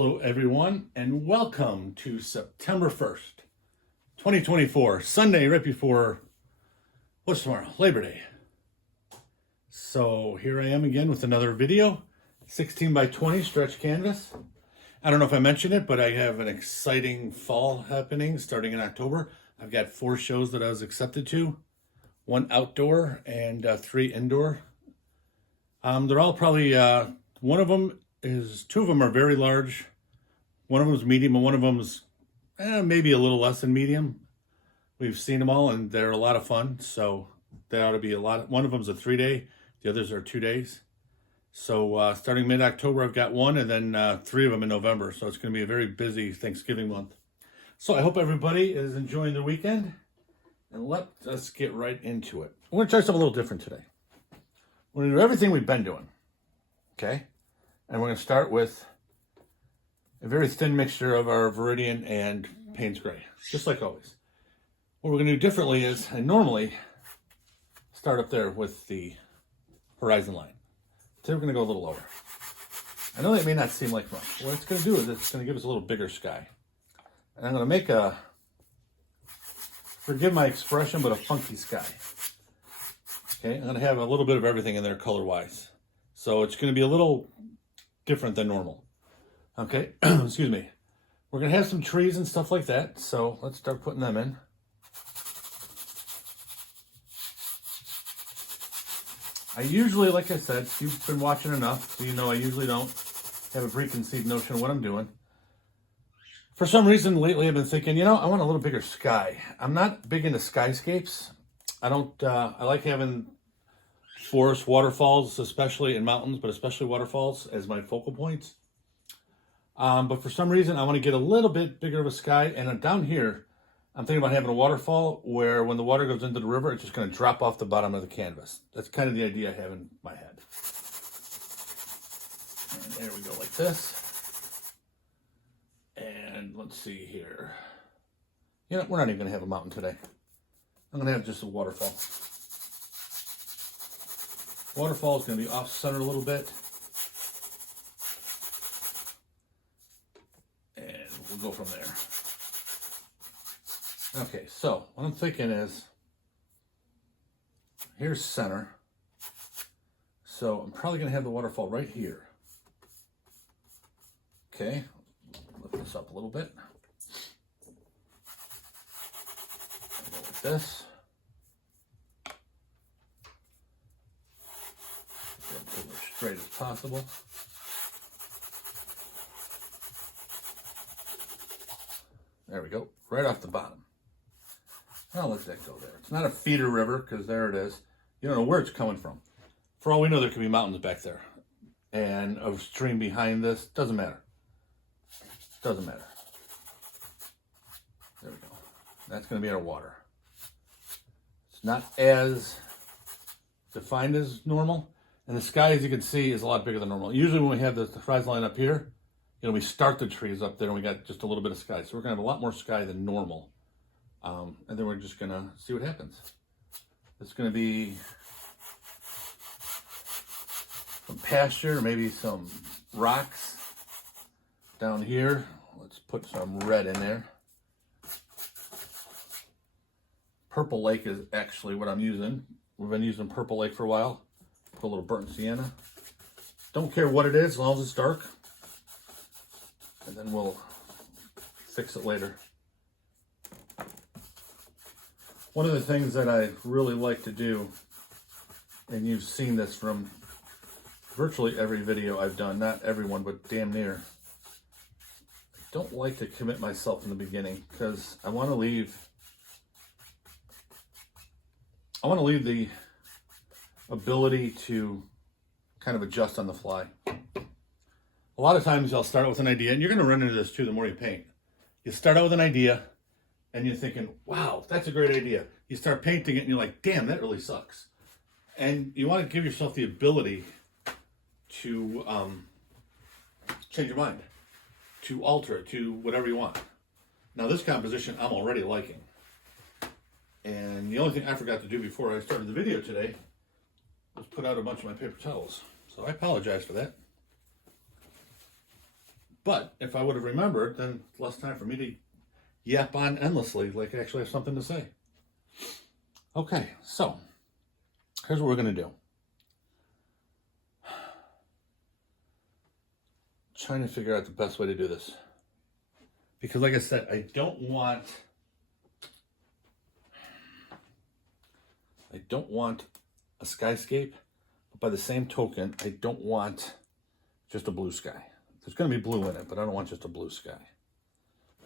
Hello everyone, and welcome to September 1st, 2024, Sunday right before, what's tomorrow? Labor Day. So here I am again with another video, 16 by 20 stretch canvas. I don't know if I mentioned it, but I have an exciting fall happening starting in October. I've got 4 shows that I was accepted to, 1 outdoor and 3 indoor. They're all probably, one of them is, 2 of them are very large. One of them is medium, and one of them is maybe a little less than medium. We've seen them all, and they're a lot of fun. So they ought to be a lot. One of them is a 3-day. The others are 2 days. So starting mid-October, I've got 1, and then 3 of them in November. So it's going to be a very busy Thanksgiving month. So I hope everybody is enjoying the weekend, and let us get right into it. We're going to try something a little different today. We're going to do everything we've been doing, okay? And we're going to start with a very thin mixture of our Viridian and Payne's Gray, just like always. What we're going to do differently is, I normally start up there with the horizon line. Today we're going to go a little lower. I know that may not seem like much. What it's going to do is it's going to give us a little bigger sky. And I'm going to make a, forgive my expression, but a funky sky. Okay, I'm going to have a little bit of everything in there color-wise. So it's going to be a little different than normal. Okay, excuse me. We're going to have some trees and stuff like that, so let's start putting them in. I usually, like I said, you've been watching enough, so you know I usually don't have a preconceived notion of what I'm doing. For some reason, lately I've been thinking, I want a little bigger sky. I'm not big into skyscapes. I like having forests, waterfalls, especially in mountains, but especially waterfalls as my focal points. But for some reason, I want to get a little bit bigger of a sky. And down here, I'm thinking about having a waterfall where when the water goes into the river, it's just going to drop off the bottom of the canvas. That's kind of the idea I have in my head. And there we go, like this. And let's see here. We're not even going to have a mountain today. I'm going to have just a waterfall. Waterfall is going to be off-center a little bit. And we'll go from there. Okay, so what I'm thinking is, here's center. So I'm probably going to have the waterfall right here. Okay, lift this up a little bit. Go like this. Get it as straight as possible. There we go, right off the bottom. I'll let that go there. It's not a feeder river, because there it is. You don't know where it's coming from. For all we know, there could be mountains back there. And a stream behind this. Doesn't matter. Doesn't matter. There we go. That's going to be our water. It's not as defined as normal. And the sky, as you can see, is a lot bigger than normal. Usually when we have the horizon line up here, we start the trees up there and we got just a little bit of sky. So we're going to have a lot more sky than normal. And then we're just going to see what happens. It's going to be some pasture, maybe some rocks down here. Let's put some red in there. Purple Lake is actually what I'm using. We've been using Purple Lake for a while. Put a little burnt sienna. Don't care what it is, as long as it's dark. And then we'll fix it later. One of the things that I really like to do, and you've seen this from virtually every video I've done, not everyone, but damn near. I don't like to commit myself in the beginning, because I want to leave the ability to kind of adjust on the fly. A lot of times I'll start with an idea, and you're going to run into this too the more you paint. You start out with an idea, and you're thinking, wow, that's a great idea. You start painting it, and you're like, damn, that really sucks. And you want to give yourself the ability to change your mind, to alter it, to whatever you want. Now, this composition I'm already liking. And the only thing I forgot to do before I started the video today was put out a bunch of my paper towels. So I apologize for that. But if I would have remembered, then less time for me to yap on endlessly, like I actually have something to say. Okay, so here's what we're going to do. Trying to figure out the best way to do this. Because like I said, I don't want a skyscape, but by the same token, I don't want just a blue sky. There's going to be blue in it, but I don't want just a blue sky.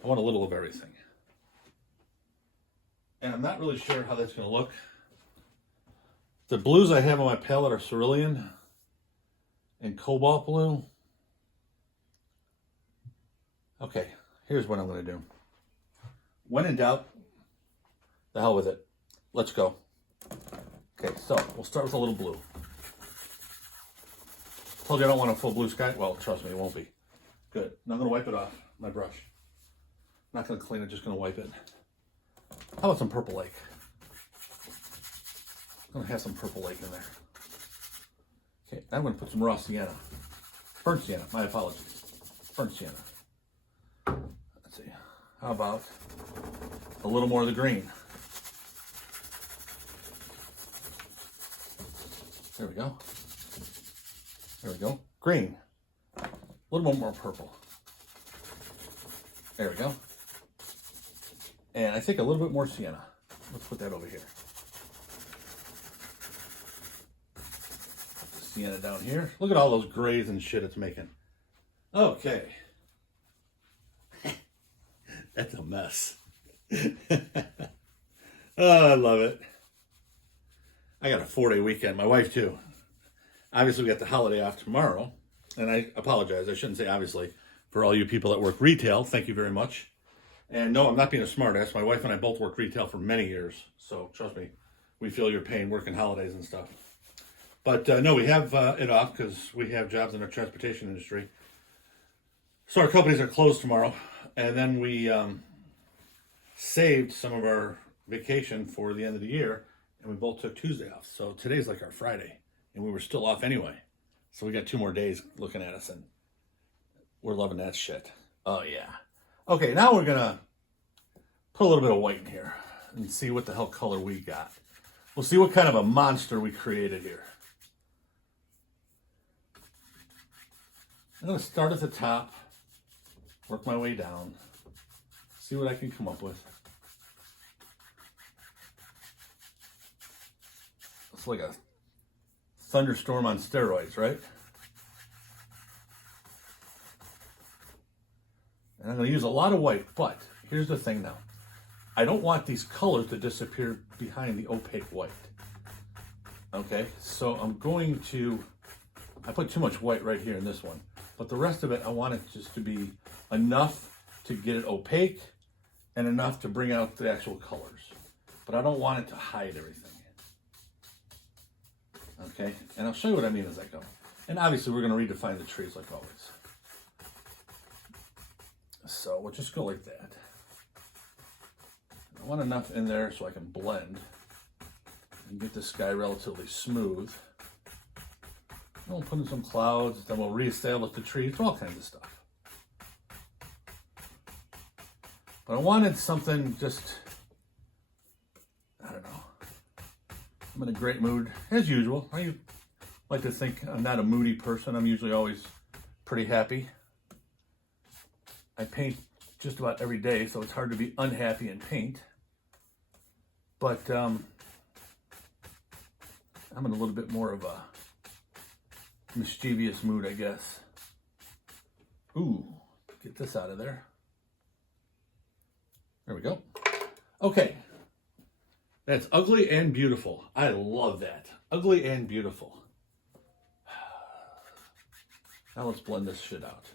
I want a little of everything. And I'm not really sure how that's going to look. The blues I have on my palette are cerulean and cobalt blue. Okay, here's what I'm going to do. When in doubt, the hell with it. Let's go. Okay, so we'll start with a little blue. Told you I don't want a full blue sky. Well, trust me, it won't be. Good. Now I'm going to wipe it off, my brush. Not going to clean it, just going to wipe it. How about some purple lake? I'm going to have some purple lake in there. Okay, I'm going to put some raw sienna. Burnt sienna, my apologies. Burnt sienna. Let's see. How about a little more of the green? There we go. There we go. Green. A little bit more purple. There we go. And I think a little bit more sienna. Let's put that over here. Put the sienna down here. Look at all those grays and shit it's making. Okay. That's a mess. Oh, I love it. I got a 4-day weekend. My wife too. Obviously, we got the holiday off tomorrow. And I apologize. I shouldn't say obviously. For all you people that work retail, thank you very much. And no, I'm not being a smartass. My wife and I both worked retail for many years. So trust me, we feel your pain working holidays and stuff. But no, we have it off because we have jobs in the transportation industry. So our companies are closed tomorrow. And then we saved some of our vacation for the end of the year. And we both took Tuesday off. So today's like our Friday. And we were still off anyway. So we got 2 more days looking at us. And we're loving that shit. Oh, yeah. Okay, now we're going to put a little bit of white in here. And see what the hell color we got. We'll see what kind of a monster we created here. I'm going to start at the top. Work my way down. See what I can come up with. It's like a thunderstorm on steroids, right? And I'm going to use a lot of white, but here's the thing now. I don't want these colors to disappear behind the opaque white. Okay, so I'm going to, I put too much white right here in this one, but the rest of it, I want it just to be enough to get it opaque and enough to bring out the actual colors. But I don't want it to hide everything. Okay, and I'll show you what I mean as I go. And obviously we're going to redefine the trees like always. So we'll just go like that. I want enough in there so I can blend and get the sky relatively smooth. We'll put in some clouds, then we'll reestablish the trees, all kinds of stuff. But I wanted something just, I don't know. I'm in a great mood, as usual. I like to think I'm not a moody person. I'm usually always pretty happy. I paint just about every day, so it's hard to be unhappy and paint. But I'm in a little bit more of a mischievous mood, I guess. Ooh, get this out of there. There we go. Okay. That's ugly and beautiful. I love that. Ugly and beautiful. Now let's blend this shit out.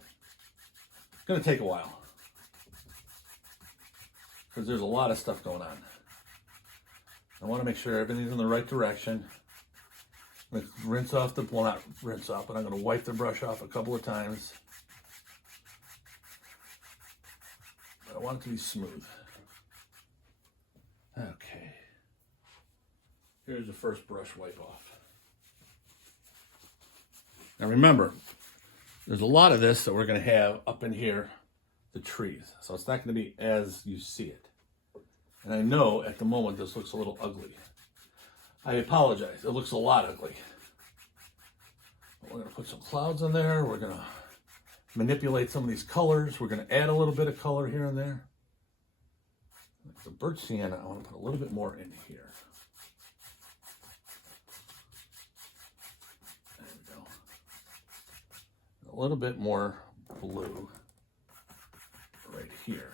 It's going to take a while. Because there's a lot of stuff going on. I want to make sure everything's in the right direction. I'm going to rinse off the, well, not rinse off, but I'm going to wipe the brush off a couple of times. But I want it to be smooth. Okay. Here's the first brush wipe off. Now remember, there's a lot of this that we're going to have up in here, the trees. So it's not going to be as you see it. And I know at the moment this looks a little ugly. I apologize. It looks a lot ugly. But we're going to put some clouds in there. We're going to manipulate some of these colors. We're going to add a little bit of color here and there. The birch sienna, I want to put a little bit more in here. There we go. A little bit more blue right here.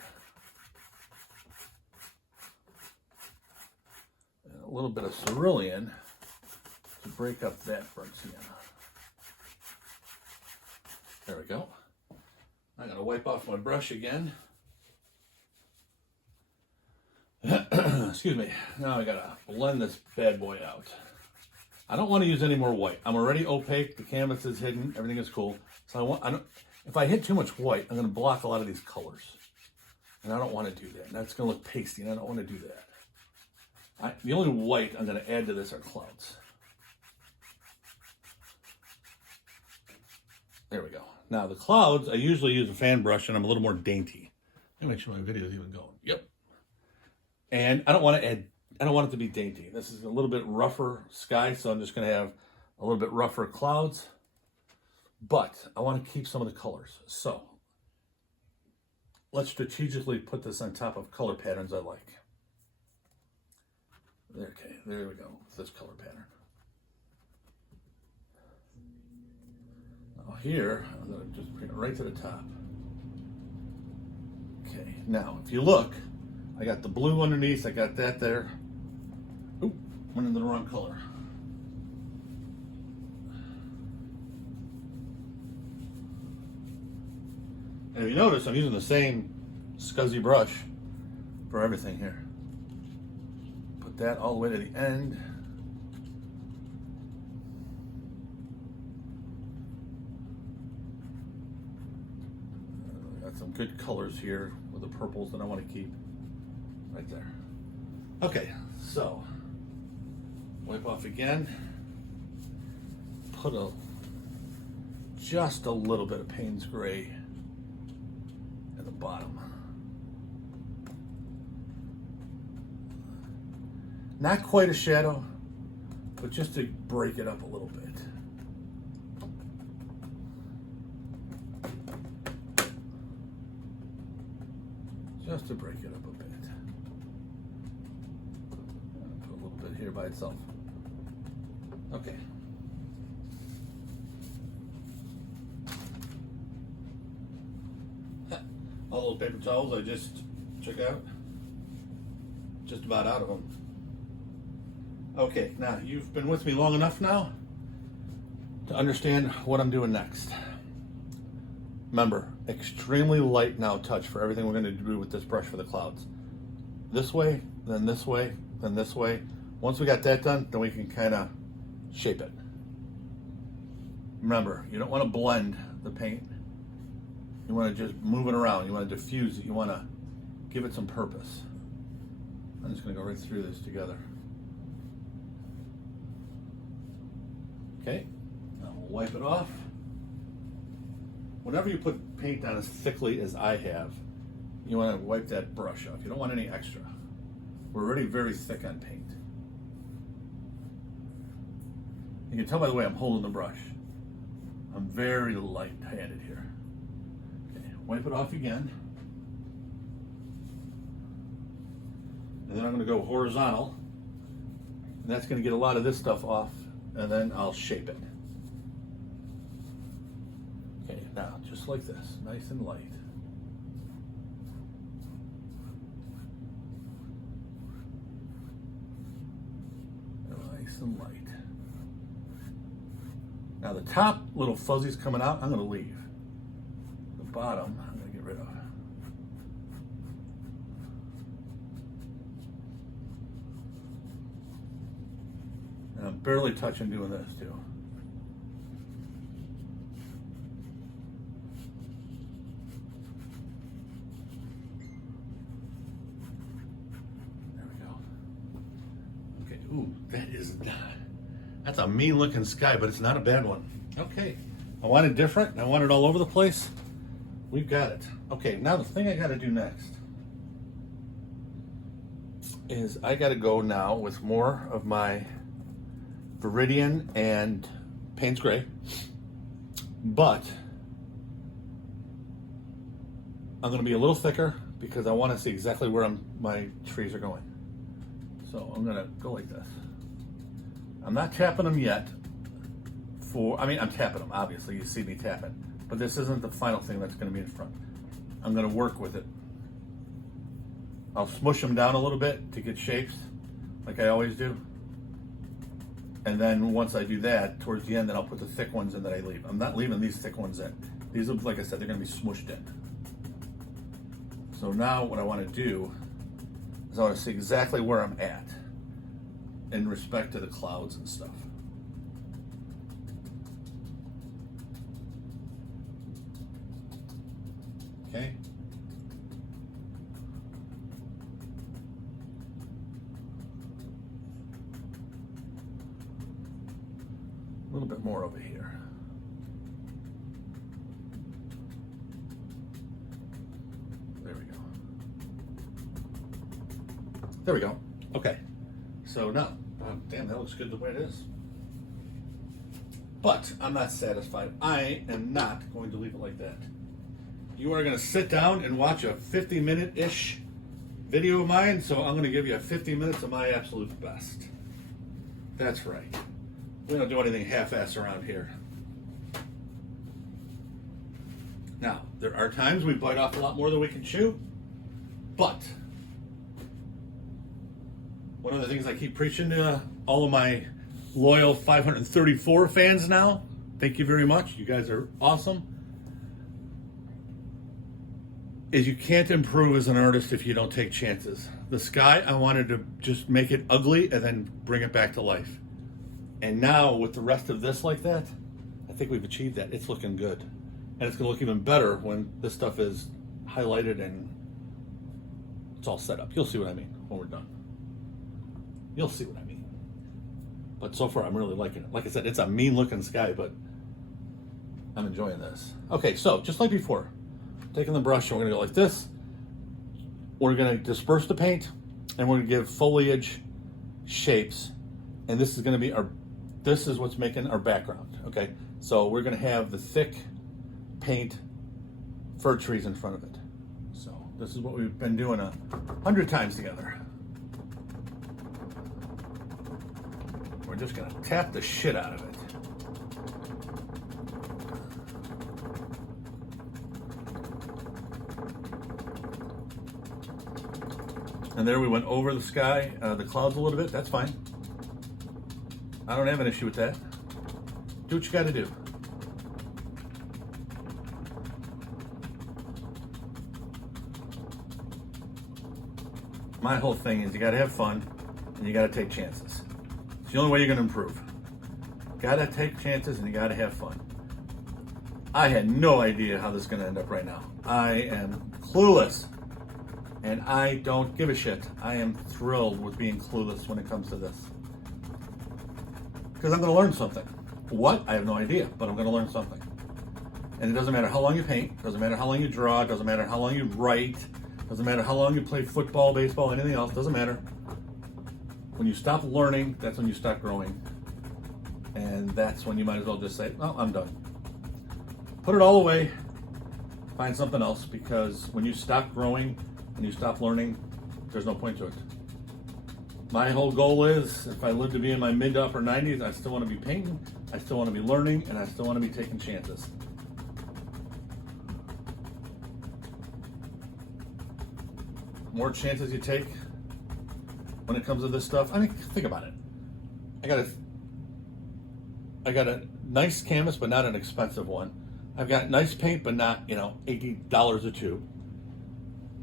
And a little bit of cerulean to break up that birch sienna. There we go. I'm going to wipe off my brush again. Excuse me. Now I gotta blend this bad boy out. I don't want to use any more white. I'm already opaque. The canvas is hidden. Everything is cool. So if I hit too much white, I'm gonna block a lot of these colors, and I don't want to do that. And that's gonna look pasty, and I don't want to do that. The only white I'm gonna add to this are clouds. There we go. Now the clouds, I usually use a fan brush, and I'm a little more dainty. Let me make sure my video is even going. Yep. And I don't want it to be dainty. This is a little bit rougher sky, so I'm just going to have a little bit rougher clouds. But I want to keep some of the colors. So let's strategically put this on top of color patterns I like. Okay, there we go. This color pattern. Now here, I'm going to just bring it right to the top. Okay, now if you look, I got the blue underneath, I got that there. Oop, went into the wrong color. And if you notice, I'm using the same scuzzy brush for everything here. Put that all the way to the end. Got some good colors here with the purples that I want to keep. Right there. Okay, so wipe off again. Put just a little bit of Payne's gray at the bottom. Not quite a shadow, but just to break it up a little bit. Just to break it up a bit. Put a little bit here by itself. Okay. All those paper towels I just took out. Just about out of them. Okay, now you've been with me long enough now to understand what I'm doing next. Remember, extremely light now touch for everything we're going to do with this brush for the clouds. This way, then this way, then this way. Once we got that done, then we can kind of shape it. Remember, you don't want to blend the paint. You want to just move it around. You want to diffuse it. You want to give it some purpose. I'm just going to go right through this together. Okay, now we'll wipe it off. Whenever you put paint on as thickly as I have, you want to wipe that brush off. You don't want any extra. We're already very thick on paint. You can tell by the way I'm holding the brush. I'm very light-handed here. Okay, wipe it off again. And then I'm going to go horizontal. And that's going to get a lot of this stuff off. And then I'll shape it. Okay, now just like this, nice and light. Nice and light. Now the top little fuzzies coming out, I'm going to leave. The bottom, I'm going to get rid of. And I'm barely touching doing this too. There we go. Okay, ooh, that's a mean looking sky, but it's not a bad one. Okay, I want it different, and I want it all over the place. We've got it. Okay, now the thing I gotta do next is I gotta go now with more of my Viridian and Payne's Gray, but I'm gonna be a little thicker because I wanna see exactly where my trees are going. So I'm gonna go like this. I'm not tapping them yet. I'm tapping them, obviously, you see me tapping, but this isn't the final thing that's gonna be in front. I'm gonna work with it. I'll smush them down a little bit to get shapes, like I always do. And then once I do that, towards the end, then I'll put the thick ones in that I leave. I'm not leaving these thick ones in. These are, like I said, they're gonna be smushed in. So now what I wanna do is I wanna see exactly where I'm at in respect to the clouds and stuff. Okay. A little bit more over here. There we go. There we go. Okay. So now, damn, that looks good the way it is. But I'm not satisfied. I am not going to leave it like that. You are going to sit down and watch a 50-minute-ish video of mine, so I'm going to give you 50 minutes of my absolute best. That's right. We don't do anything half-ass around here. Now, there are times we bite off a lot more than we can chew, but one of the things I keep preaching to all of my loyal 534 fans now, thank you very much, you guys are awesome, is you can't improve as an artist if you don't take chances. The sky, I wanted to just make it ugly and then bring it back to life. And now with the rest of this like that, I think we've achieved that. It's looking good. And it's gonna look even better when this stuff is highlighted and it's all set up. You'll see what I mean when we're done. You'll see what I mean. But so far I'm really liking it. Like I said, it's a mean looking sky, but I'm enjoying this. Okay, so just like before, taking the brush, and we're gonna go like this. We're gonna disperse the paint, and we're gonna give foliage shapes. And this is gonna be this is what's making our background, okay? So we're gonna have the thick paint fir trees in front of it. So this is what we've been doing 100 times together. We're just gonna tap the shit out of it. And there we went over the sky, the clouds a little bit. That's fine. I don't have an issue with that. Do what you got to do. My whole thing is you got to have fun and you got to take chances. It's the only way you're going to improve. Got to take chances and you got to have fun. I had no idea how this is going to end up right now. I am clueless. And I don't give a shit. I am thrilled with being clueless when it comes to this. Because I'm going to learn something. What? I have no idea, but I'm going to learn something. And it doesn't matter how long you paint, doesn't matter how long you draw, doesn't matter how long you write, doesn't matter how long you play football, baseball, anything else, doesn't matter. When you stop learning, that's when you stop growing. And that's when you might as well just say, oh, I'm done. Put it all away, find something else, because when you stop growing, and you stop learning, there's no point to it. My whole goal is, if I live to be in my mid to upper 90s, I still want to be painting, I still want to be learning, and I still want to be taking chances. More chances you take when it comes to this stuff. I mean, think about it. I got a nice canvas, but not an expensive one. I've got nice paint, but not, $80 a tube.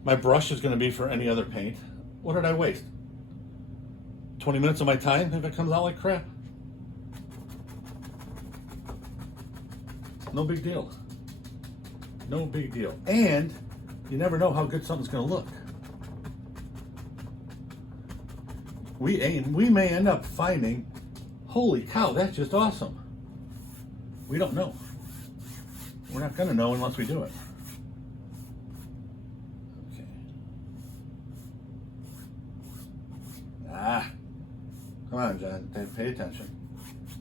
My brush is going to be for any other paint. What did I waste? 20 minutes of my time if it comes out like crap? No big deal. No big deal. And you never know how good something's going to look. We may end up finding, holy cow, that's just awesome. We don't know. We're not going to know unless we do it. Okay. Come on, John. Pay attention.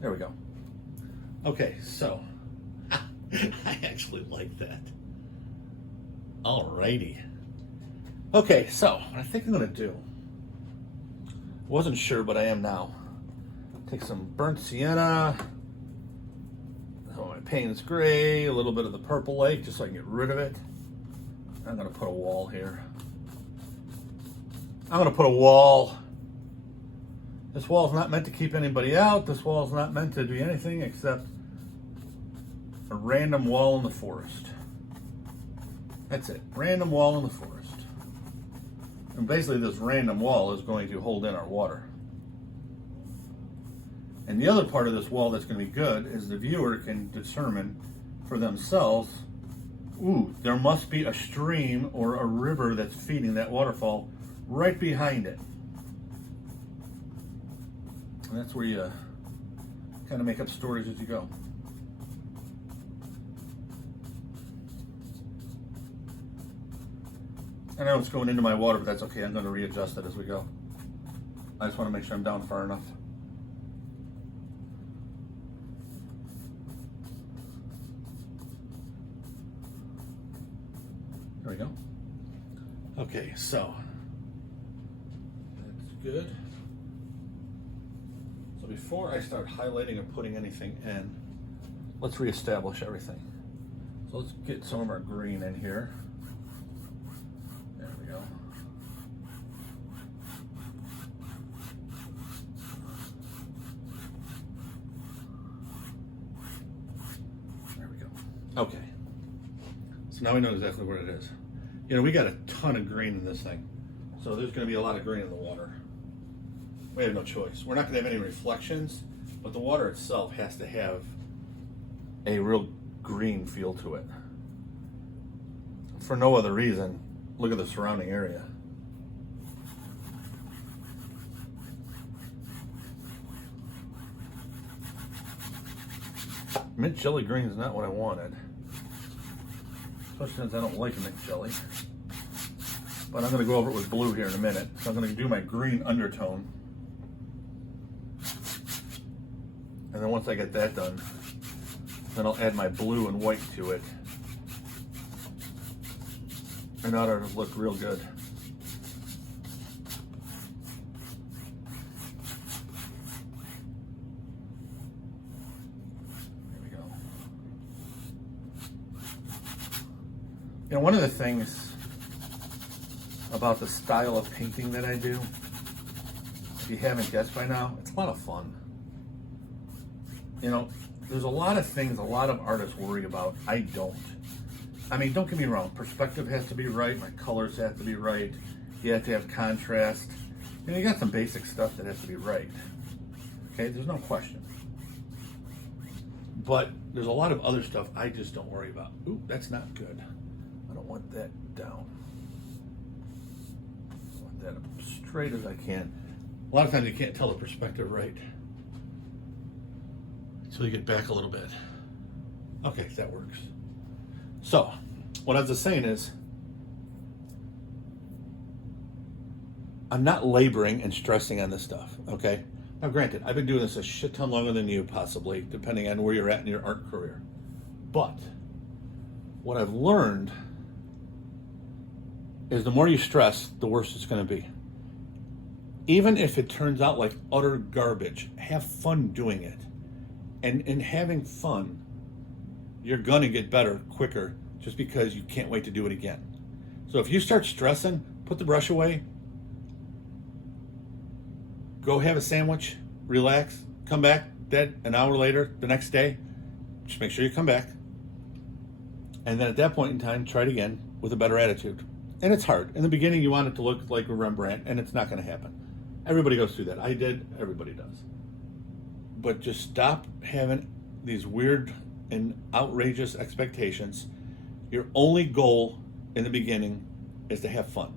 There we go. Okay, so I actually like that. Alrighty. Okay, so what I think I'm going to do, wasn't sure, but I am now. Take some burnt sienna, some of my Payne's gray, a little bit of the purple light, just so I can get rid of it. I'm going to put a wall here. I'm going to put a wall. This wall's not meant to keep anybody out. This wall's not meant to do anything except a random wall in the forest. That's it. Random wall in the forest. And basically this random wall is going to hold in our water. And the other part of this wall that's going to be good is the viewer can determine for themselves, ooh, there must be a stream or a river that's feeding that waterfall right behind it. And that's where you kind of make up stories as you go. I know it's going into my water, but that's okay. I'm going to readjust it as we go. I just want to make sure I'm down far enough. There we go. Okay, so that's good. So before I start highlighting or putting anything in, let's reestablish everything. So let's get some of our green in here. There we go. There we go. Okay. So now we know exactly what it is. You know, we got a ton of green in this thing. So there's going to be a lot of green in the water. We have no choice. We're not going to have any reflections, but the water itself has to have a real green feel to it. For no other reason, look at the surrounding area. Mint jelly green is not what I wanted. Especially since I don't like mint jelly. But I'm going to go over it with blue here in a minute. So I'm going to do my green undertone. And then once I get that done, then I'll add my blue and white to it. And that ought to look real good. There we go. You know, one of the things about the style of painting that I do, if you haven't guessed by now, it's a lot of fun. You know, there's a lot of things a lot of artists worry about. I don't. I mean, don't get me wrong. Perspective has to be right. My colors have to be right. You have to have contrast. You know, you got some basic stuff that has to be right. Okay, there's no question. But there's a lot of other stuff I just don't worry about. Ooh, that's not good. I don't want that down. I want that up straight as I can. A lot of times you can't tell the perspective right. So you get back a little bit. Okay, that works. So, what I was just saying is, I'm not laboring and stressing on this stuff, okay? Now, granted, I've been doing this a shit ton longer than you, possibly, depending on where you're at in your art career. But, what I've learned is the more you stress, the worse it's going to be. Even if it turns out like utter garbage, have fun doing it. And in having fun, you're going to get better quicker just because you can't wait to do it again. So if you start stressing, put the brush away, go have a sandwich, relax, come back an hour later, the next day, just make sure you come back. And then at that point in time, try it again with a better attitude. And it's hard. In the beginning, you want it to look like a Rembrandt, and it's not going to happen. Everybody goes through that. I did. Everybody does. But just stop having these weird and outrageous expectations. Your only goal in the beginning is to have fun.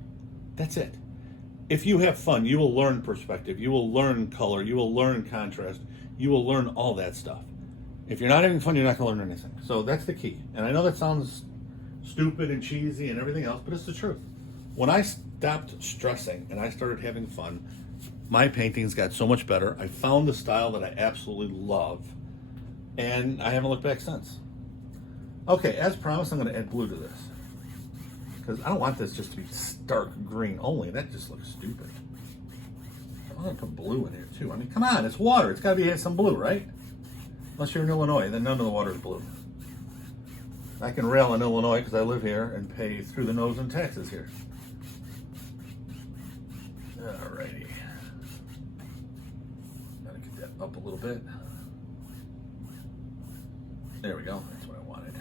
That's it. If you have fun, you will learn perspective. You will learn color. You will learn contrast. You will learn all that stuff. If you're not having fun, you're not going to learn anything. So that's the key. And I know that sounds stupid and cheesy and everything else, but it's the truth. When I stopped stressing and I started having fun, my paintings got so much better. I found the style that I absolutely love, and I haven't looked back since. Okay, as promised, I'm going to add blue to this, because I don't want this just to be stark green only. That just looks stupid. I'm going to put blue in here too. I mean, come on, it's water. It's got to be some blue, right? Unless you're in Illinois, then none of the water is blue. I can rail in Illinois because I live here and pay through the nose in taxes here. Alrighty. Gotta get that up a little bit. There we go. That's what I wanted.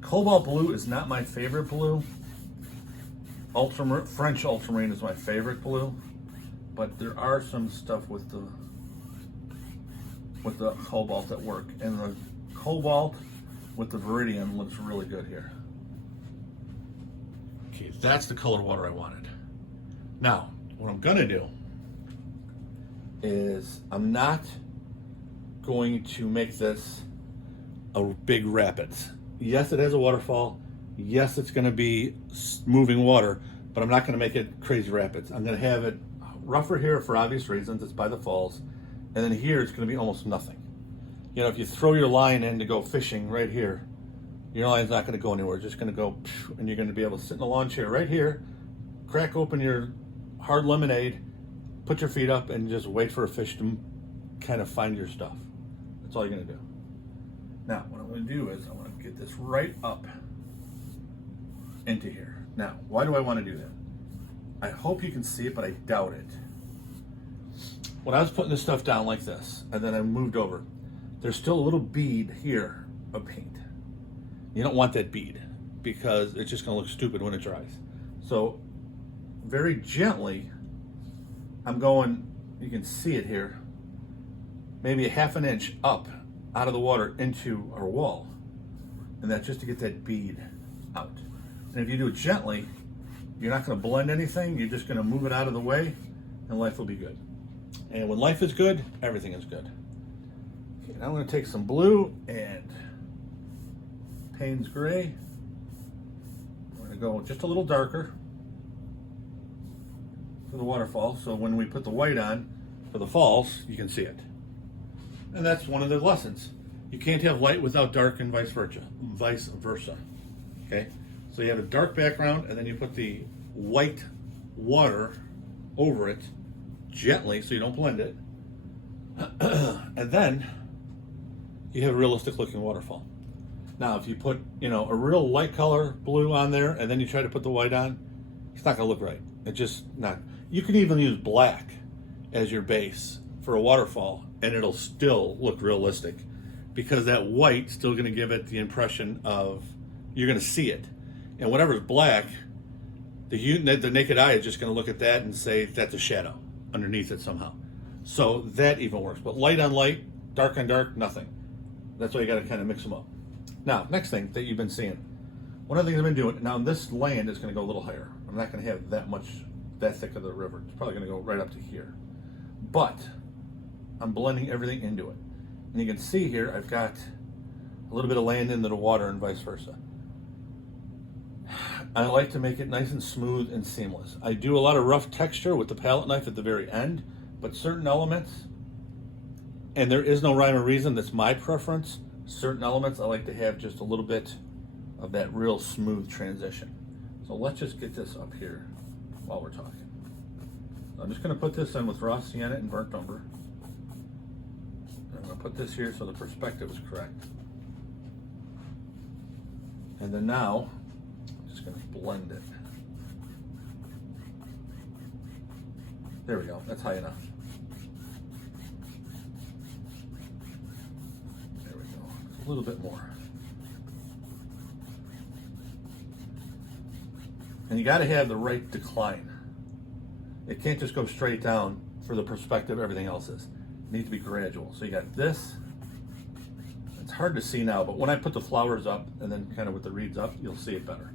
Cobalt blue is not my favorite blue. French ultramarine is my favorite blue, but there are some stuff with the cobalt that work, and the cobalt with the Viridian looks really good here. Okay, that's the color water I wanted. Now, what I'm gonna do is I'm not going to make this a big rapids. Yes, it has a waterfall. Yes, it's gonna be moving water, but I'm not gonna make it crazy rapids. I'm gonna have it rougher here for obvious reasons. It's by the falls. And then here it's gonna be almost nothing. You know, if you throw your line in to go fishing right here, your line's not gonna go anywhere. It's just gonna go, and you're gonna be able to sit in a lawn chair right here, crack open your hard lemonade, put your feet up, and just wait for a fish to kind of find your stuff. That's all you're gonna do. Now, what I'm gonna do is I wanna get this right up into here. Now, why do I wanna do that? I hope you can see it, but I doubt it. When I was putting this stuff down like this, and then I moved over, there's still a little bead here of paint. You don't want that bead because it's just gonna look stupid when it dries. So very gently, I'm going, you can see it here, maybe a half an inch up out of the water into our wall. And that's just to get that bead out. And if you do it gently, you're not gonna blend anything, you're just gonna move it out of the way, and life will be good. And when life is good, everything is good. Okay, now I'm going to take some blue and Payne's gray. We're going to go just a little darker for the waterfall, so when we put the white on for the falls, you can see it. And that's one of the lessons. You can't have light without dark, and vice versa. Okay? So you have a dark background, and then you put the white water over it gently so you don't blend it. And then you have a realistic looking waterfall. Now, if you put, a real light color blue on there and then you try to put the white on, it's not gonna look right. It's just not. You can even use black as your base for a waterfall and it'll still look realistic, because that white's still gonna give it the impression of, you're gonna see it. And whatever's black, the naked eye is just gonna look at that and say that's a shadow underneath it somehow. So that even works. But light on light, dark on dark, nothing. That's why you gotta kind of mix them up. Now, next thing that you've been seeing. One of the things I've been doing, now this land is gonna go a little higher. I'm not gonna have that thick of the river. It's probably gonna go right up to here. But I'm blending everything into it. And you can see here, I've got a little bit of land into the water and vice versa. I like to make it nice and smooth and seamless. I do a lot of rough texture with the palette knife at the very end, but certain elements, and there is no rhyme or reason, that's my preference, certain elements I like to have just a little bit of that real smooth transition. So let's just get this up here while we're talking. I'm just gonna put this in with raw sienna and burnt umber. I'm gonna put this here so the perspective is correct. And then now, just going to blend it. There we go, that's high enough. There we go, a little bit more. And you got to have the right decline. It can't just go straight down for the perspective everything else is. It needs to be gradual. So you got this. It's hard to see now, but when I put the flowers up and then kind of with the reeds up, you'll see it better.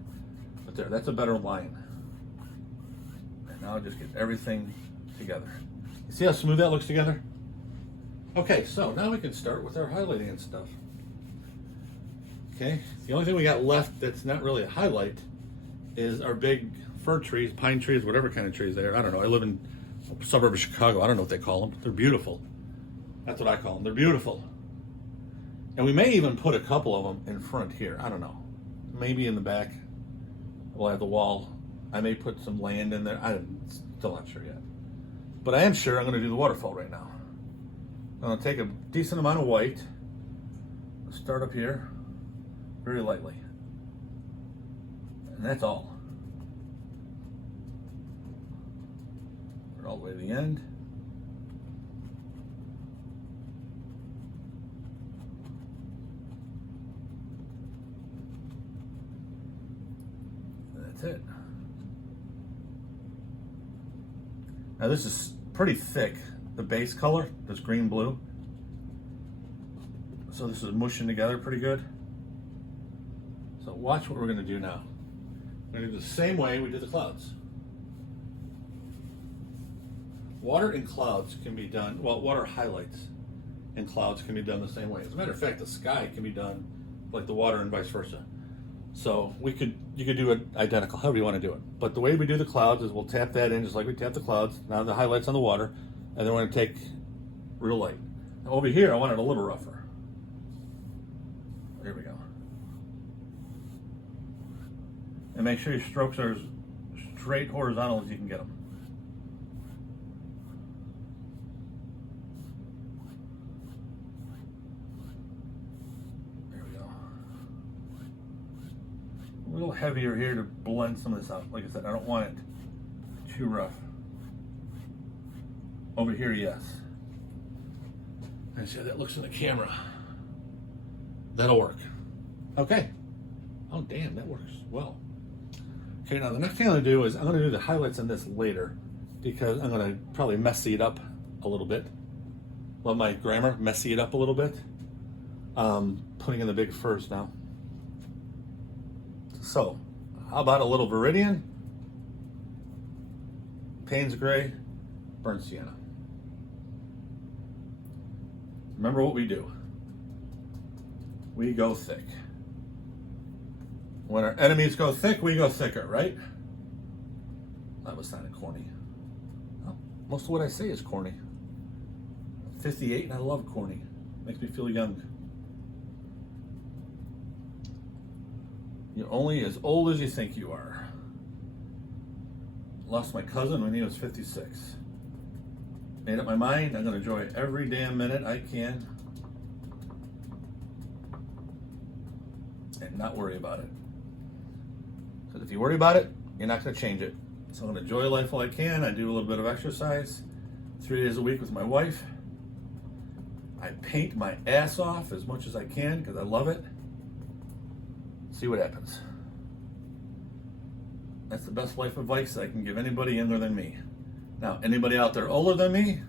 But there, that's a better line. And now just get everything together. You see how smooth that looks together? Okay, so now we can start with our highlighting and stuff. Okay, the only thing we got left that's not really a highlight is our big fir trees, pine trees, whatever kind of trees they are. I don't know. I live in a suburb of Chicago. I don't know what they call them. They're beautiful. That's what I call them. They're beautiful. And we may even put a couple of them in front here. I don't know. Maybe in the back. We'll have the wall. I may put some land in there. I'm still not sure yet. But I am sure I'm going to do the waterfall right now. I'm going to take a decent amount of white. Start up here very lightly. And that's all. All the way to the end. That's it. Now this is pretty thick, the base color, this green blue. So this is mushing together pretty good. So watch what we're going to do now. We're going to do the same way we did the clouds. Water and clouds can be done, well, water highlights and clouds can be done the same way. As a matter of fact, the sky can be done like the water and vice versa. So you could do it identical, however you want to do it. But the way we do the clouds is we'll tap that in just like we tap the clouds. Now the highlights on the water, and then we're going to take real light. Now over here, I want it a little rougher. There we go. And make sure your strokes are as straight horizontal as you can get them. A little heavier here to blend some of this out. Like I said, I don't want it too rough. Over here, yes. And see how that looks in the camera. That'll work. Okay. Oh, damn, that works well. Okay, now the next thing I'm going to do is I'm going to do the highlights on this later because I'm going to probably messy it up a little bit. Love my grammar, messy it up a little bit. Putting in the big firs now. So, how about a little Viridian, Payne's Gray, Burnt Sienna. Remember what we do. We go thick. When our enemies go thick, we go thicker, right? That was kind of corny. Well, most of what I say is corny. I'm 58 and I love corny. Makes me feel young. You're only as old as you think you are. Lost my cousin when he was 56. Made up my mind, I'm going to enjoy every damn minute I can and not worry about it. Because if you worry about it, you're not going to change it. So I'm going to enjoy life while I can. I do a little bit of exercise 3 days a week with my wife. I paint my ass off as much as I can because I love it. See what happens. That's the best life advice I can give anybody younger than me. Now, anybody out there older than me,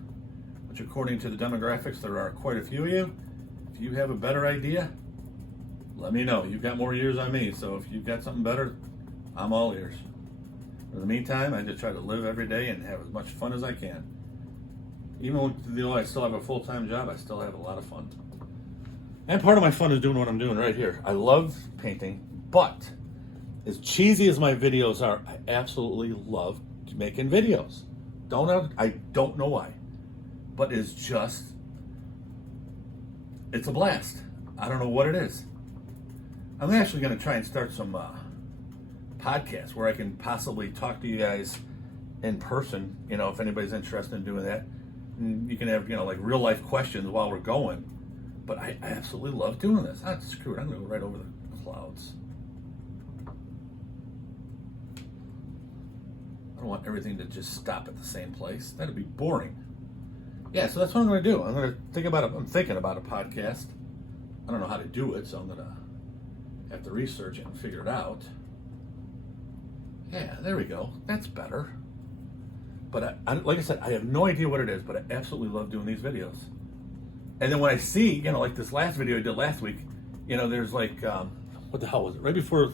which according to the demographics, there are quite a few of you, if you have a better idea, let me know. You've got more years on me, so if you've got something better, I'm all ears. In the meantime, I just try to live every day and have as much fun as I can. Even though I still have a full-time job, I still have a lot of fun. And part of my fun is doing what I'm doing right here. I love painting, but as cheesy as my videos are, I absolutely love making videos. I don't know why, but it's a blast. I don't know what it is. I'm actually going to try and start some podcasts where I can possibly talk to you guys in person, if anybody's interested in doing that. And you can have, like real life questions while we're going. But I absolutely love doing this. Screw it, I'm going to go right over the clouds. I don't want everything to just stop at the same place. That'd be boring. Yeah, so that's what I'm going to do. I'm thinking about a podcast. I don't know how to do it, so I'm going to have to research it and figure it out. Yeah, there we go. That's better. But like I said, I have no idea what it is, but I absolutely love doing these videos. And then when I see, like this last video I did last week, there's like, what the hell was it? Right before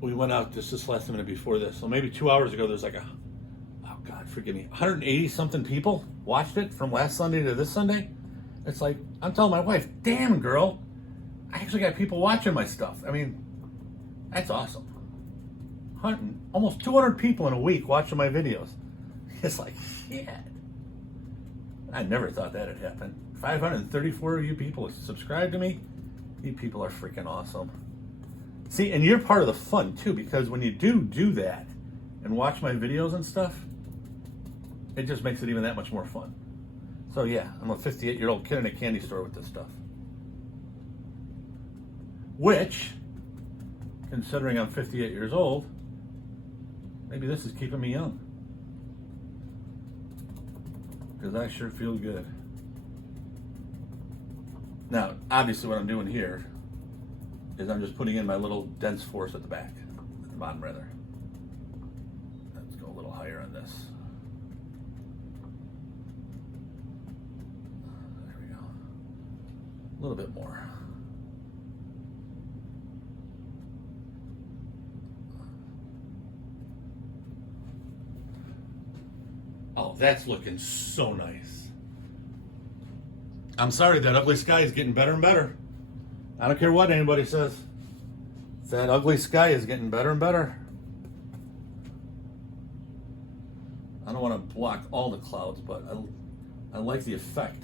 we went out, just this last minute before this, so maybe 2 hours ago, there's like oh God, forgive me, 180 something people watched it from last Sunday to this Sunday. It's like, I'm telling my wife, damn girl, I actually got people watching my stuff. I mean, that's awesome. Almost 200 people in a week watching my videos. It's like, shit. I never thought that'd happen. 534 of you people subscribe to me. You people are freaking awesome. See, and you're part of the fun too, because when you do that and watch my videos and stuff, it just makes it even that much more fun. So yeah, I'm a 58-year-old kid in a candy store with this stuff. Which, considering I'm 58 years old, maybe this is keeping me young. Because I sure feel good. Now, obviously what I'm doing here is I'm just putting in my little dense force at the back, at the bottom rather. Let's go a little higher on this. There we go. A little bit more. Oh, that's looking so nice. I'm sorry, that ugly sky is getting better and better. I don't care what anybody says. That ugly sky is getting better and better. I don't want to block all the clouds, but I like the effect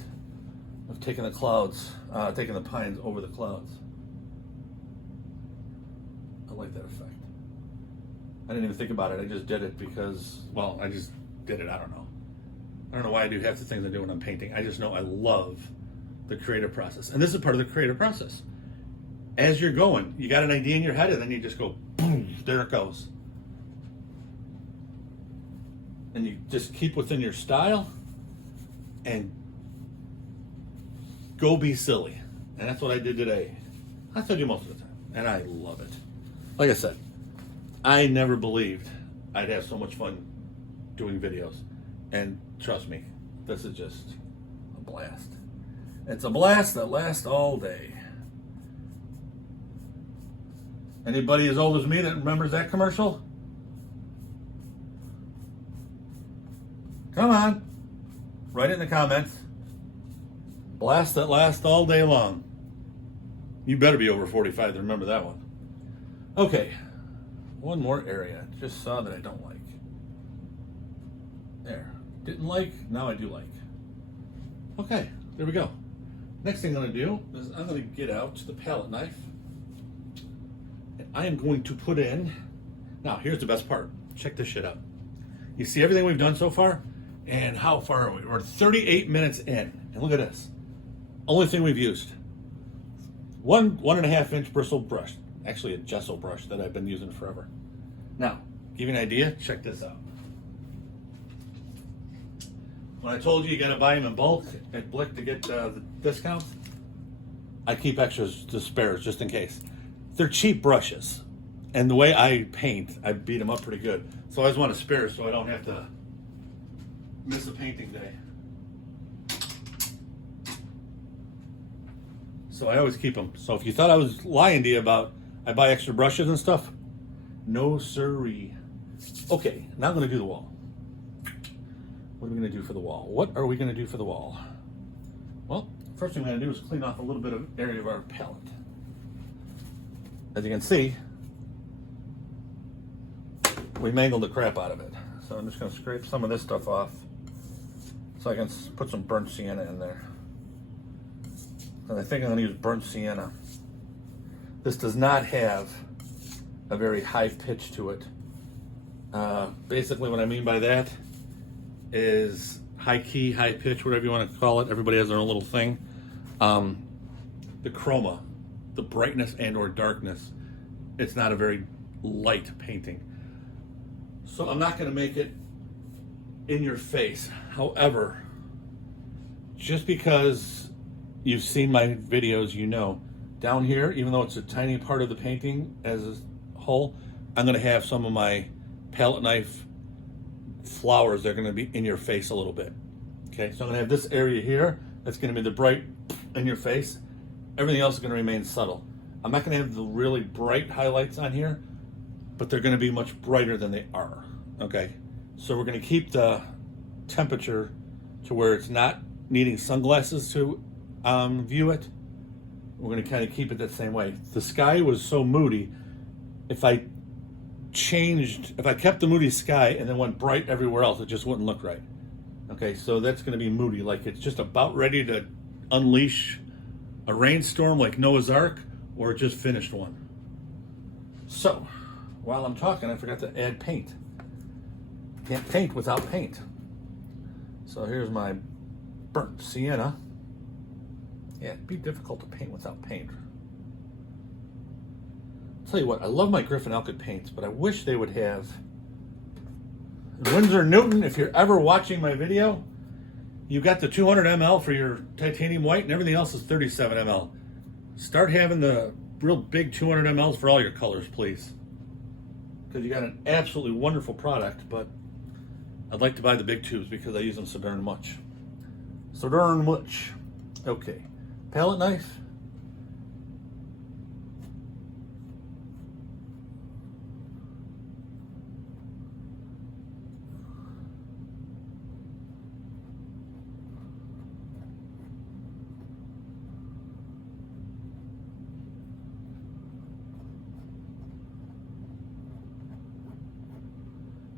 of taking the clouds, taking the pines over the clouds. I like that effect. I didn't even think about it. I just did it because, well, I just did it. I don't know why I do half the things I do when I'm painting. I just know I love the creative process. And this is part of the creative process. As you're going, you got an idea in your head and then you just go, boom, there it goes. And you just keep within your style and go be silly. And that's what I did today. That's what I do most of the time. And I love it. Like I said, I never believed I'd have so much fun doing videos. And trust me, this is just a blast. It's a blast that lasts all day. Anybody as old as me that remembers that commercial? Come on. Write it in the comments. Blast that lasts all day long. You better be over 45 to remember that one. Okay. One more area. Just saw that I don't like. There. Didn't like, now I do like. Okay, there we go. Next thing I'm going to do is I'm going to get out the palette knife. And I am going to put in, now here's the best part. Check this shit out. You see everything we've done so far? And how far are we? We're 38 minutes in. And look at this. Only thing we've used. 1.5 inch bristle brush. Actually a gesso brush that I've been using forever. Now, give you an idea, check this out. When I told you got to buy them in bulk at Blick to get the discounts, I keep extras to spares just in case. They're cheap brushes. And the way I paint, I beat them up pretty good. So I always want a spare so I don't have to miss a painting day. So I always keep them. So if you thought I was lying to you about I buy extra brushes and stuff, no siree. Okay, now I'm going to do the wall. What are we going to do for the wall? What are we going to do for the wall? Well, first thing I'm going to do is clean off a little bit of area of our palette. As you can see, we mangled the crap out of it. So I'm just going to scrape some of this stuff off so I can put some burnt sienna in there. And I think I'm going to use burnt sienna. This does not have a very high pitch to it. Basically what I mean by that is high key, high pitch, whatever you want to call it. Everybody has their own little thing. The chroma, the brightness and or darkness, it's not a very light painting. So I'm not going to make it in your face. However, just because you've seen my videos, you know, down here, even though it's a tiny part of the painting as a whole, I'm going to have some of my palette knife flowers that are going to be in your face a little bit. Okay, so I'm going to have this area here that's going to be the bright in your face. Everything else is going to remain subtle. I'm not going to have the really bright highlights on here, but they're going to be much brighter than they are. Okay, so we're going to keep the temperature to where it's not needing sunglasses to view it. We're going to kind of keep it that same way. The sky was so moody. If I kept the moody sky and then went bright everywhere else, it just wouldn't look right. Okay, so that's going to be moody, like it's just about ready to unleash a rainstorm like Noah's Ark, or it just finished one. So, while I'm talking, I forgot to add paint. Can't paint without paint. So here's my burnt sienna. Yeah, it'd be difficult to paint without paint. I'll tell you what, I love my Griffin Alkyd paints, but I wish they would have Winsor Newton. If you're ever watching my video, you got the 200 ml for your titanium white and everything else is 37 ml. Start having the real big 200 mLs for all your colors, please. Because you got an absolutely wonderful product, but I'd like to buy the big tubes because I use them so darn much. So darn much. Okay, palette knife.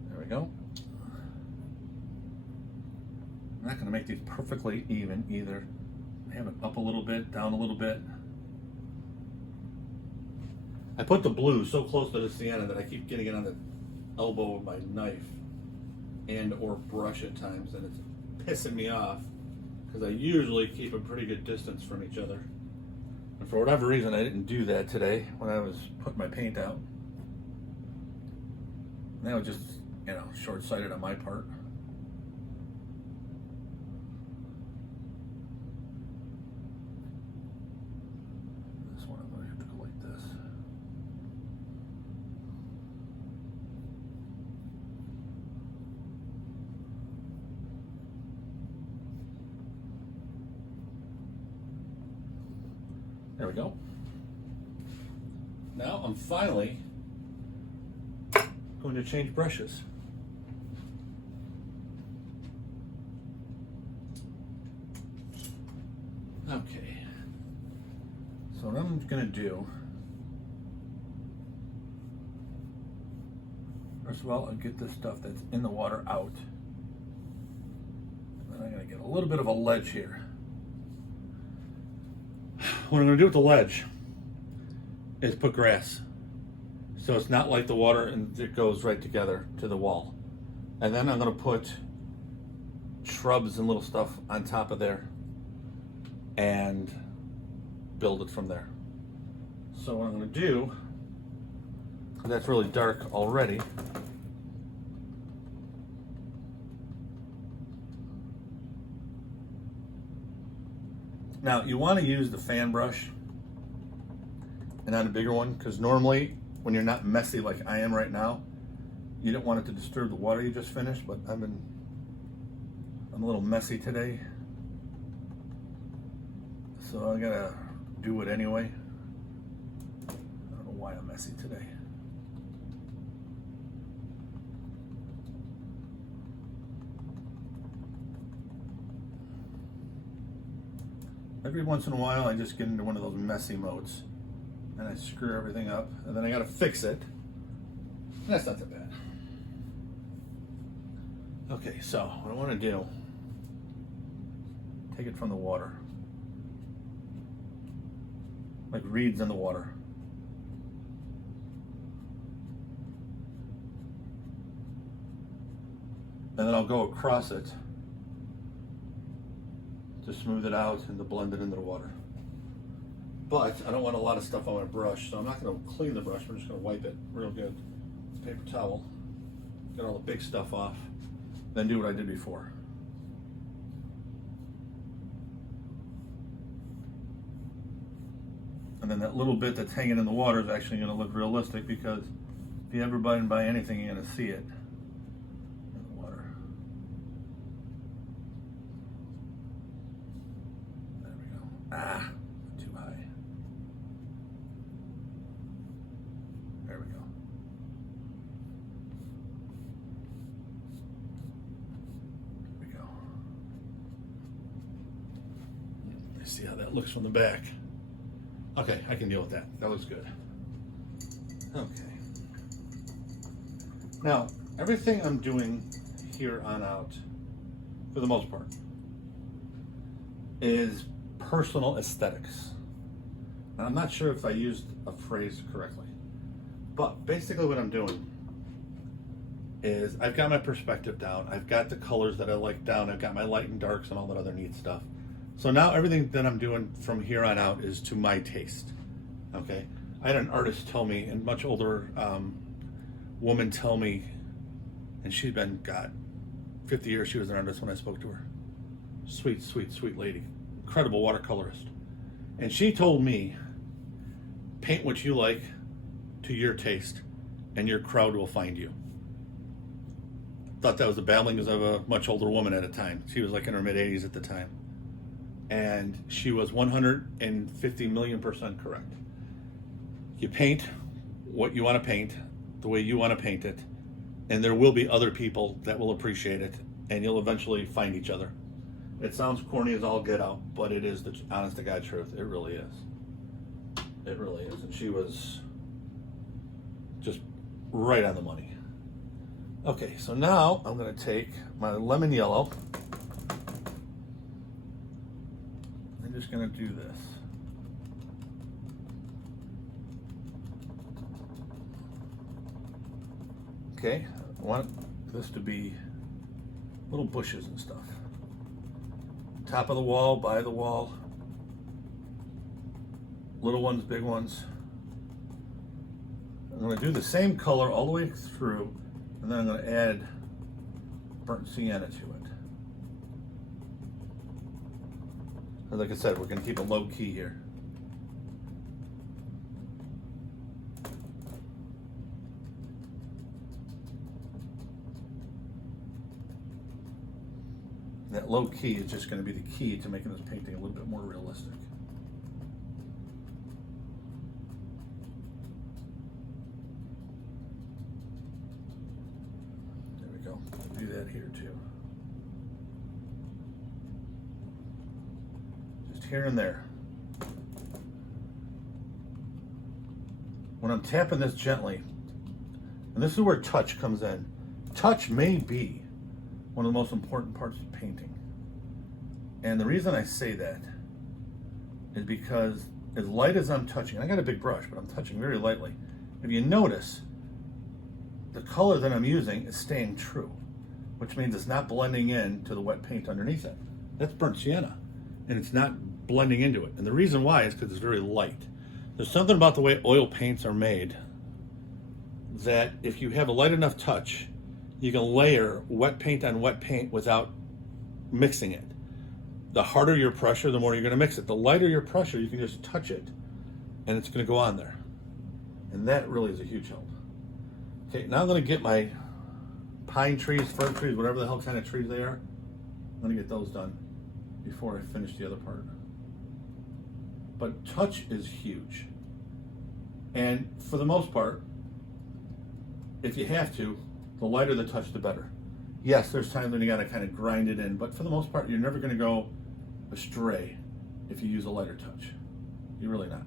There we go. I'm not going to make these perfectly even either. I have it up a little bit, down a little bit. I put the blue so close to the sienna that I keep getting it on the elbow of my knife and or brush at times, and it's pissing me off because I usually keep a pretty good distance from each other. And for whatever reason, I didn't do that today when I was putting my paint out. And that was just, short-sighted on my part. This one I'm going to have to go like this. There we go. Now I'm finally going to change brushes. Okay, so what I'm going to do, first of all, I'll get this stuff that's in the water out. And then I'm going to get a little bit of a ledge here. What I'm going to do with the ledge is put grass. So it's not like the water and it goes right together to the wall. And then I'm going to put shrubs and little stuff on top of there and build it from there. So what I'm going to do, that's really dark already. Now you want to use the fan brush and not a bigger one, because normally when you're not messy like I am right now, you don't want it to disturb the water you just finished, but I'm a little messy today. So I gotta do it anyway. I don't know why I'm messy today. Every once in a while I just get into one of those messy modes and I screw everything up, and then I gotta fix it. And that's not that bad. Okay, so what I want to do, take it from the water. Like reeds in the water. And then I'll go across it to smooth it out and to blend it into the water. But I don't want a lot of stuff on my brush, so I'm not going to clean the brush. We're just going to wipe it real good. Paper towel. Get all the big stuff off. Then do what I did before. And then that little bit that's hanging in the water is actually going to look realistic, because if you ever buy anything, you're going to see it in the water. There we go. Ah, too high. There we go. There we go. Let's see how it looks from the back. Okay, I can deal with that. That looks good. Okay. Now, everything I'm doing here on out, for the most part, is personal aesthetics. And I'm not sure if I used a phrase correctly, but basically what I'm doing is I've got my perspective down, I've got the colors that I like down, I've got my light and darks and all that other neat stuff. So now everything that I'm doing from here on out is to my taste. Okay, I had an artist tell me, and much older woman tell me, and she'd been, God, 50 years she was an artist when I spoke to her. Sweet, sweet, sweet lady. Incredible watercolorist. And she told me, paint what you like to your taste, and your crowd will find you. Thought that was the babblings of a much older woman at a time. She was like in her mid-80s at the time. And she was 150 million% correct. You paint what you want to paint, the way you want to paint it, and there will be other people that will appreciate it, and you'll eventually find each other. It sounds corny as all get out, but it is the honest to God truth. It really is. It really is. And she was just right on the money. Okay, so now I'm going to take my lemon yellow. I'm just going to do this. Okay, I want this to be little bushes and stuff. Top of the wall, by the wall. Little ones, big ones. I'm going to do the same color all the way through, and then I'm going to add burnt sienna to it. And like I said, we're going to keep it low key here. That low key is just going to be the key to making this painting a little bit more realistic. There we go. I'll do that here too. Just here and there. When I'm tapping this gently, and this is where touch comes in. Touch may be one of the most important parts of painting. And the reason I say that is because as light as I'm touching, I got a big brush, but I'm touching very lightly. If you notice, the color that I'm using is staying true, which means it's not blending in to the wet paint underneath it. That's burnt sienna, and it's not blending into it. And the reason why is because it's very light. There's something about the way oil paints are made that if you have a light enough touch, you can layer wet paint on wet paint without mixing it. The harder your pressure, the more you're going to mix it. The lighter your pressure, you can just touch it, and it's going to go on there. And that really is a huge help. Okay, now I'm going to get my pine trees, fir trees, whatever the hell kind of trees they are. I'm going to get those done before I finish the other part. But touch is huge. And for the most part, if you have to, the lighter the touch, the better. Yes, there's times when you got to kind of grind it in, but for the most part, you're never going to go astray if you use a lighter touch. You're really not.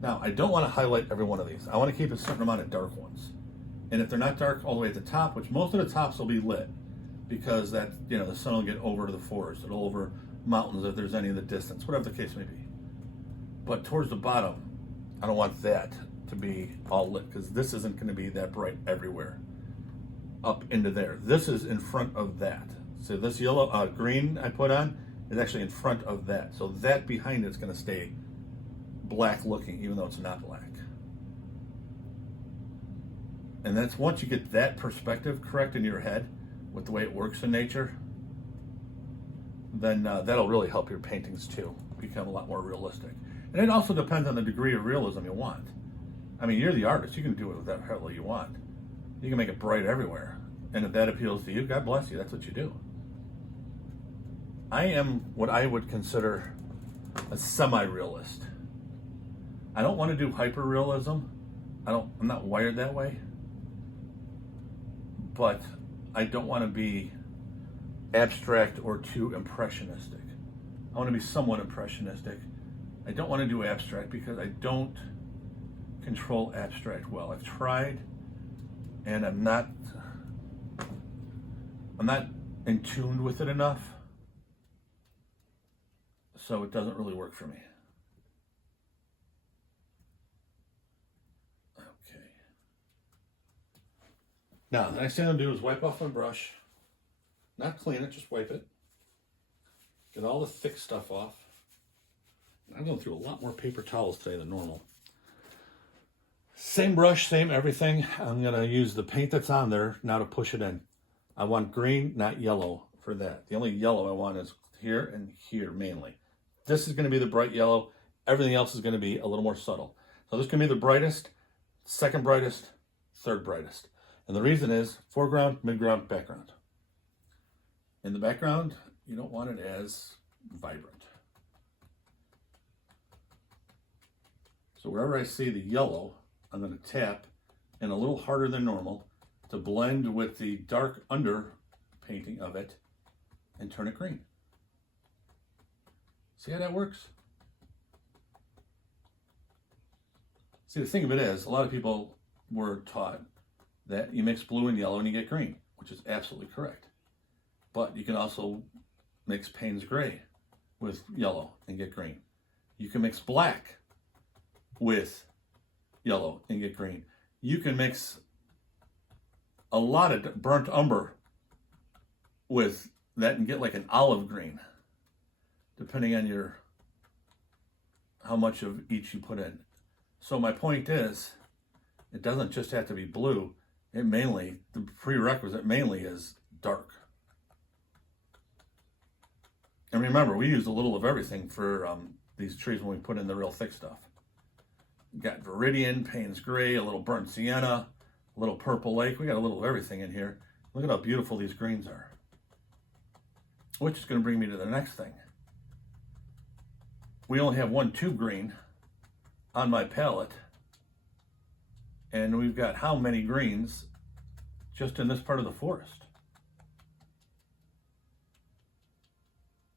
Now, I don't want to highlight every one of these. I want to keep a certain amount of dark ones. And if they're not dark all the way at the top, which most of the tops will be lit, because that, you know, the sun will get over to the forest, it'll over mountains if there's any in the distance, whatever the case may be. But towards the bottom, I don't want that to be all lit, because this isn't going to be that bright everywhere up into there. This is in front of that. So this yellow, green I put on is actually in front of that. So that behind it's going to stay black looking, even though it's not black. And that's once you get that perspective correct in your head with the way it works in nature, then that'll really help your paintings too become a lot more realistic. And it also depends on the degree of realism you want. I mean, you're the artist. You can do it with that color you want. You can make it bright everywhere. And if that appeals to you, God bless you. That's what you do. I am what I would consider a semi-realist. I don't want to do hyper-realism. I'm not wired that way. But I don't want to be abstract or too impressionistic. I want to be somewhat impressionistic. I don't want to do abstract because I don't control abstract well. I've tried, and I'm not in tune with it enough, so it doesn't really work for me. Okay. Now, the next thing I'm gonna do is wipe off my brush. Not clean it, just wipe it. Get all the thick stuff off. I'm going through a lot more paper towels today than normal. Same brush, same everything. I'm gonna use the paint that's on there now to push it in. I want green, not yellow for that. The only yellow I want is here and here mainly. This is gonna be the bright yellow. Everything else is gonna be a little more subtle. So this is gonna be the brightest, second brightest, third brightest. And the reason is foreground, midground, background. In the background, you don't want it as vibrant. So wherever I see the yellow, I'm going to tap in a little harder than normal to blend with the dark under painting of it and turn it green. See how that works? See, the thing of it is, a lot of people were taught that you mix blue and yellow and you get green, which is absolutely correct. But you can also mix Payne's gray with yellow and get green. You can mix black with yellow and get green. You can mix a lot of burnt umber with that and get like an olive green, depending on how much of each you put in. So my point is, it doesn't just have to be blue. The prerequisite mainly is dark. And remember, we used a little of everything for these trees when we put in the real thick stuff. Got Viridian, Payne's gray, a little burnt sienna, a little purple lake. We got a little of everything in here. Look at how beautiful these greens are. Which is going to bring me to the next thing. We only have one tube green on my palette. And we've got how many greens just in this part of the forest?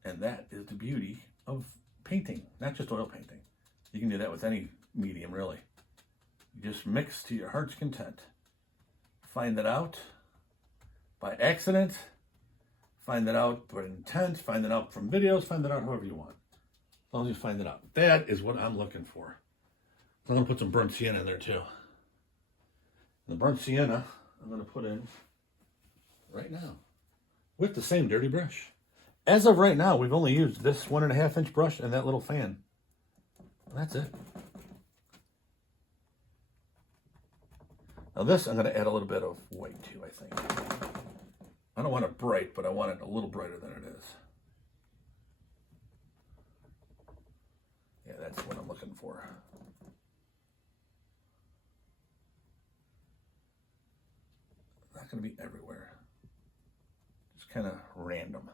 And that is the beauty of painting, not just oil painting. You can do that with any medium, really. You just mix to your heart's content. Find that out by accident, find that out by intent, find that out from videos, find that out however you want. As long as you find it out. That is what I'm looking for. I'm going to put some burnt sienna in there too. The burnt sienna I'm going to put in right now with the same dirty brush. As of right now, we've only used this 1.5 inch brush and that little fan. That's it. Now this, I'm going to add a little bit of white too, I think. I don't want it bright, but I want it a little brighter than it is. Yeah, that's what I'm looking for. Not going to be everywhere. Just kind of random.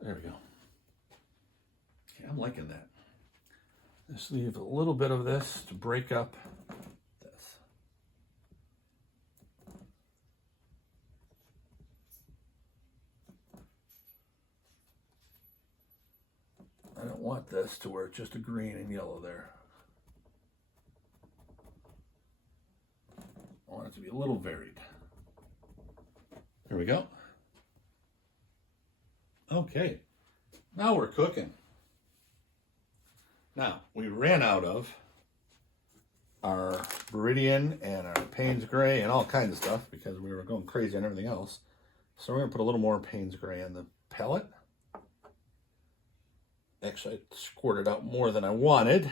There we go. Okay, I'm liking that. Just leave a little bit of this to break up this. I don't want this to where it's just a green and yellow there. I want it to be a little varied. There we go. Okay, now we're cooking. Now, we ran out of our Viridian and our Payne's gray and all kinds of stuff because we were going crazy on everything else. So we're going to put a little more Payne's gray on the palette. Actually, I squirted out more than I wanted. The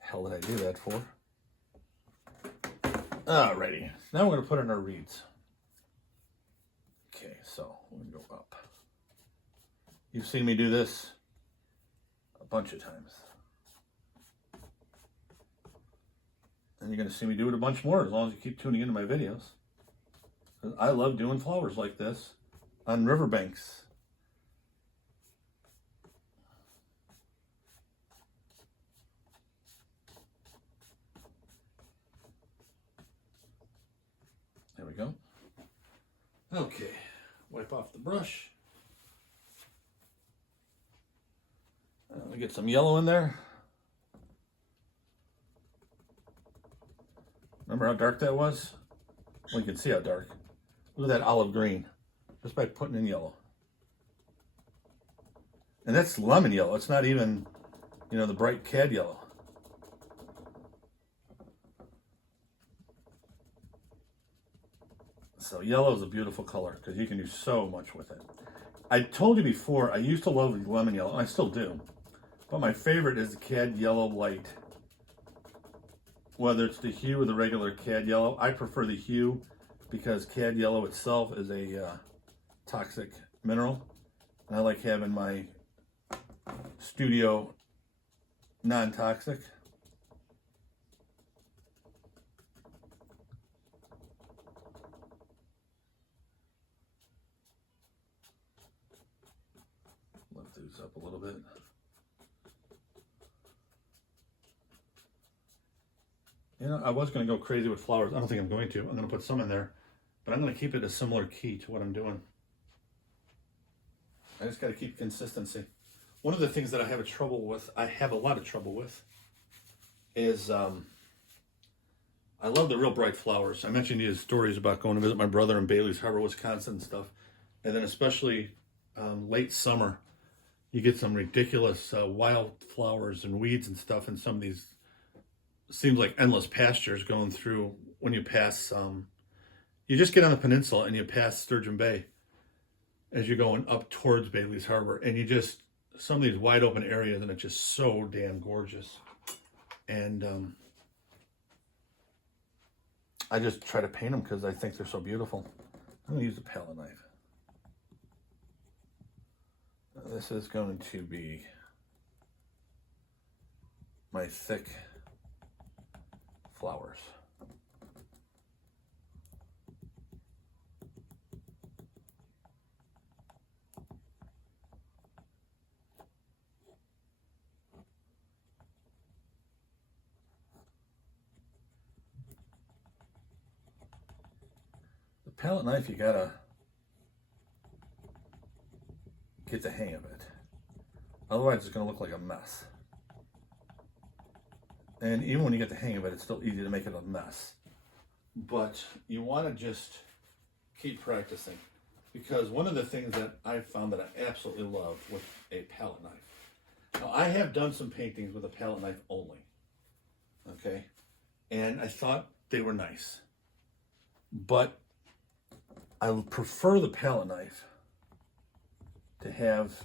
hell did I do that for? Alrighty, now we're going to put in our reeds. Okay, so we're going to go up. You've seen me do this a bunch of times. And you're going to see me do it a bunch more as long as you keep tuning into my videos. I love doing flowers like this on riverbanks. There we go. Okay, wipe off the brush. Let me get some yellow in there. Remember how dark that was? Well, you can see how dark. Look at that olive green, just by putting in yellow. And that's lemon yellow. It's not even, you know, the bright cad yellow. So yellow is a beautiful color because you can do so much with it. I told you before, I used to love lemon yellow, and I still do. But my favorite is the Cad Yellow Light. Whether it's the hue or the regular Cad Yellow, I prefer the hue because Cad Yellow itself is a toxic mineral. And I like having my studio non-toxic. Lift these up a little bit. You know, I was going to go crazy with flowers. I don't think I'm going to. I'm going to put some in there, but I'm going to keep it a similar key to what I'm doing. I just got to keep consistency. One of the things that I have a lot of trouble with, is I love the real bright flowers. I mentioned these stories about going to visit my brother in Bailey's Harbor, Wisconsin and stuff. And then especially late summer, you get some ridiculous wildflowers and weeds and stuff in some of these, seems like endless pastures going through when you pass, you just get on the peninsula and you pass Sturgeon Bay as you're going up towards Bailey's Harbor, and you just, some of these wide open areas, and it's just so damn gorgeous. And I just try to paint them because I think they're so beautiful. I'm going to use a palette knife. This is going to be my thick flowers. The palette knife, you gotta get the hang of it. Otherwise it's gonna look like a mess. And even when you get the hang of it, it's still easy to make it a mess. But you want to just keep practicing. Because one of the things that I've found that I absolutely love with a palette knife. Now, I have done some paintings with a palette knife only. Okay? And I thought they were nice. But I prefer the palette knife to have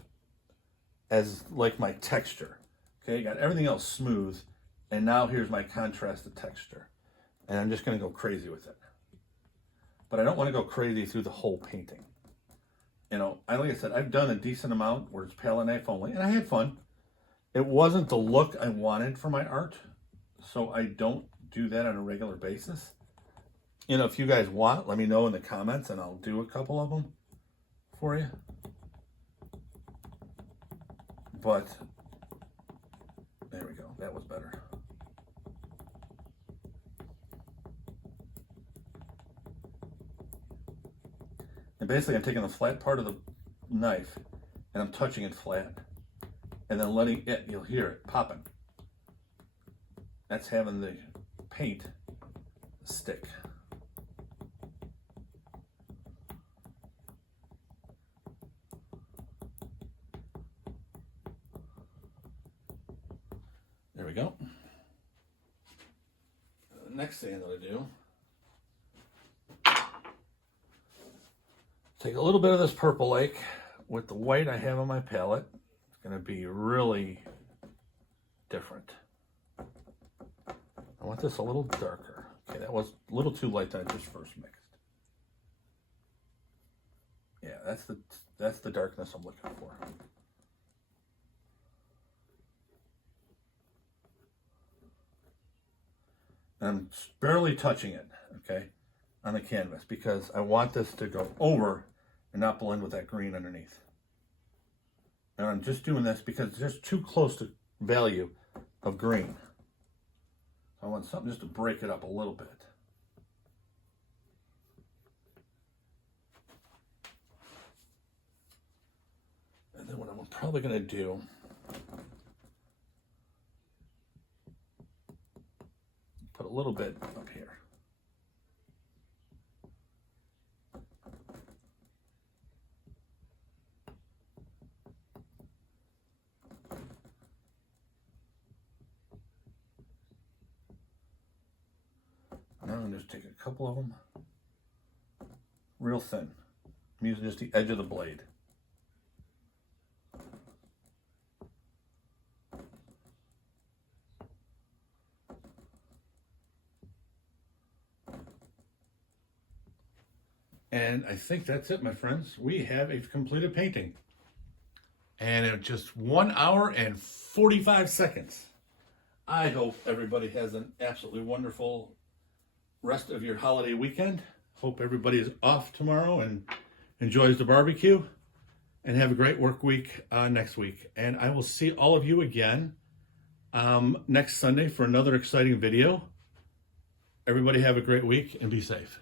as like my texture. Okay? You got everything else smooth. And now here's my contrasted texture. And I'm just going to go crazy with it. But I don't want to go crazy through the whole painting. You know, like I said, I've done a decent amount where it's palette knife only. And I had fun. It wasn't the look I wanted for my art. So I don't do that on a regular basis. You know, if you guys want, let me know in the comments and I'll do a couple of them for you. But there we go. That was better. And basically I'm taking the flat part of the knife and I'm touching it flat and then letting it, you'll hear it popping. That's having the paint stick. There we go. The next thing I'm going to do, take a little bit of this purple lake with the white I have on my palette. It's going to be really different. I want this a little darker. Okay, that was a little too light than I just first mixed. Yeah, that's the darkness I'm looking for. And I'm barely touching it, okay, on the canvas because I want this to go over and not blend with that green underneath. And I'm just doing this because it's just too close to value of green. I want something just to break it up a little bit. we're probably going to do, put a little bit up here. Now I'm going to just take a couple of them, real thin. I'm using just the edge of the blade. And I think that's it, my friends. We have a completed painting. And in just 1 hour and 45 seconds. I hope everybody has an absolutely wonderful rest of your holiday weekend. Hope everybody is off tomorrow and enjoys the barbecue. And have a great work week next week. And I will see all of you again next Sunday for another exciting video. Everybody have a great week and be safe.